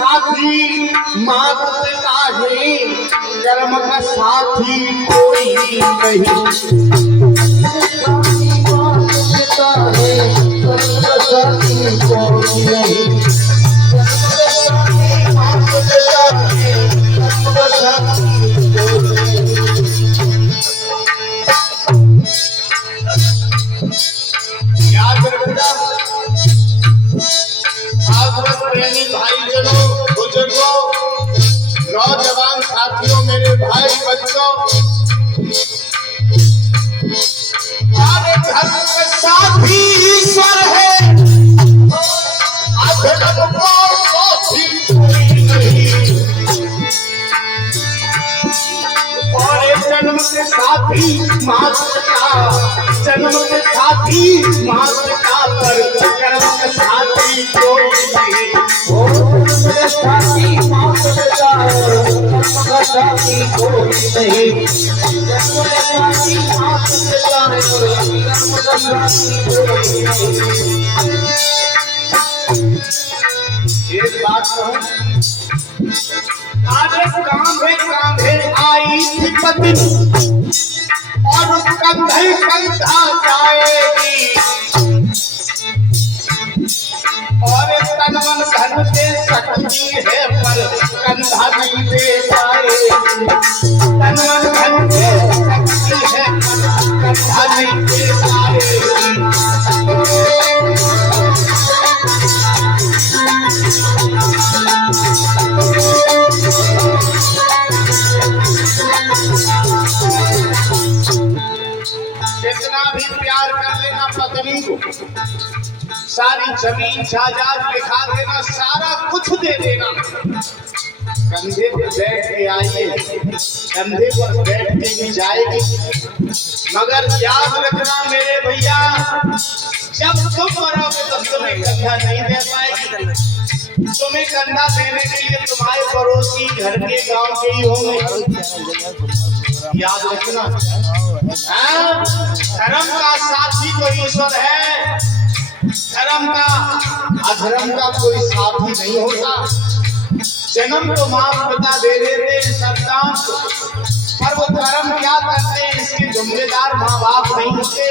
साथी मात पिता है, कर्म का साथी कोई नहीं। पिता है कर्म का साथी कोई नहीं। मात पिता है कर्म का साथी कोई नहीं। याद रखना प्रेमी भाईजनों, बुजुर्गों, नौजवान साथियों, मेरे भाई बच्चों, हमारे धर्म के साथी ईश्वर है। अधर्म को साथी कोई नहीं। और एक जन्म के साथी माता पिता, जन्म के साथी माता पिता पर कर्म के साथी कोई नहीं। मेरे साथी माता पिता कर्म का साथी कोई नहीं। मेरे साथी माता पिता कर्म का साथी कोई नहीं। एक बात कहूं, आज कांधे आई थी पत्नी और उस कंधे कंधा जाएगी। और तन मन धन से शक्ति है पर कंधा नहीं दे पाएगी। तन मन धन से शक्ति है पर कंधा नहीं दे पाएगी। जितना भी प्यार कर लेना पत्नी को, सारी जमीन जायदाद लिखा देना, सारा कुछ दे देना, कंधे पर बैठ के आइए, कंधे पर बैठ के भी जाएगी। मगर याद रखना मेरे भैया, जब तुम मरोगे तो तुम्हें कंधा नहीं दे पाएगी। तुम्हें कंधा देने के लिए तुम्हारे पड़ोसी घर के गांव के ही होंगे। याद रखना, धर्म का साथी तो ईश्वर है, धर्म का अधर्म का कोई साथी नहीं होता। जन्म तो माँ पिता दे देते हैं संतान को, पर वो कर्म क्या करते हैं इसके जिम्मेदार माँ बाप नहीं होते।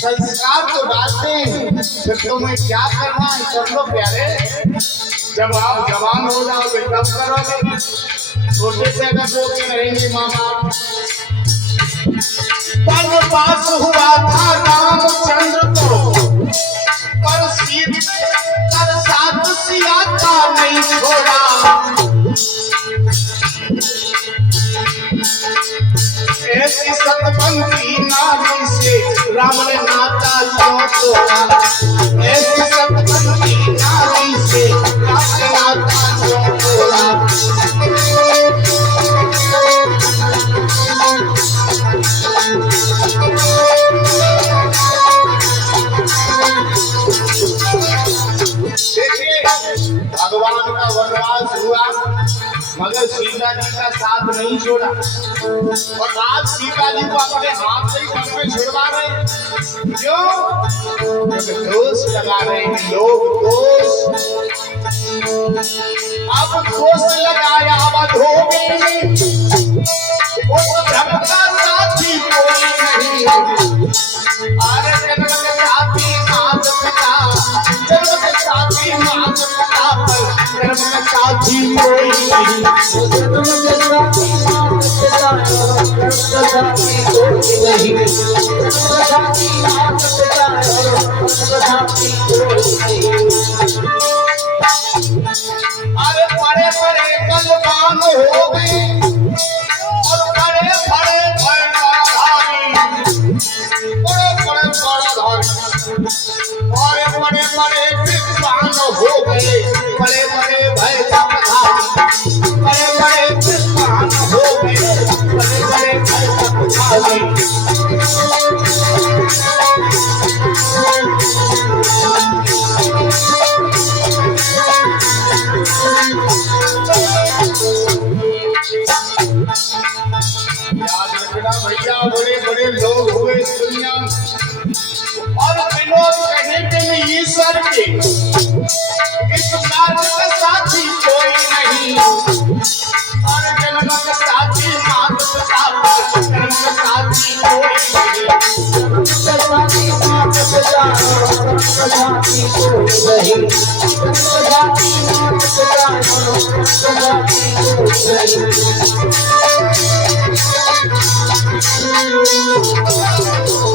संस्कार तो डालते हैं, फिर तुम्हें क्या करना है कर लो प्यारे। जब आप जवान हो जाओगे तब करोगे। छोटे से अगर रोके रहेंगे माँ बाप। वनवास हुआ था रामचंद्र को, पर साथ सिया का नहीं छोड़ा। ऐसी सतबंदी नारी से राम ने नाता क्यों तोड़ा। ऐसी सतबंदी नारी से राम ने नाता क्यों तोड़ा। भगवान का वनवास हुआ मगर सीता जी का साथ नहीं छोड़ा। और आज सीता जी को अपने हाथ से ही वन में छुड़वा रहे। क्यों? दोष लगा रहे हैं लोग, दोष। अब दोष लगाया अवधो में, उस धर्म का साथी कोई नहीं। अरे जन्म के साथी मात पिता, जन्म के साथी मात पिता पर कर्म का साथी कोई नहीं। जन्म के साथी मात पिता कर्म का साथी कोई नहीं। जन्म के साथी मात पिता कर्म का साथी कोई नहीं। अरे बड़े बड़े बलवान हो गए और बड़े बड़े बड़े बड़े विद्वान हो गए, बड़े बड़े भय बड़े बड़े विद्वान हो गए, बड़े बड़े भय। याद रखना भैया, बड़े बड़े लोग हुए इस दुनिया और विनोद कहने के लिए ईश्वर के इस मार्ग का साथी को Thank you.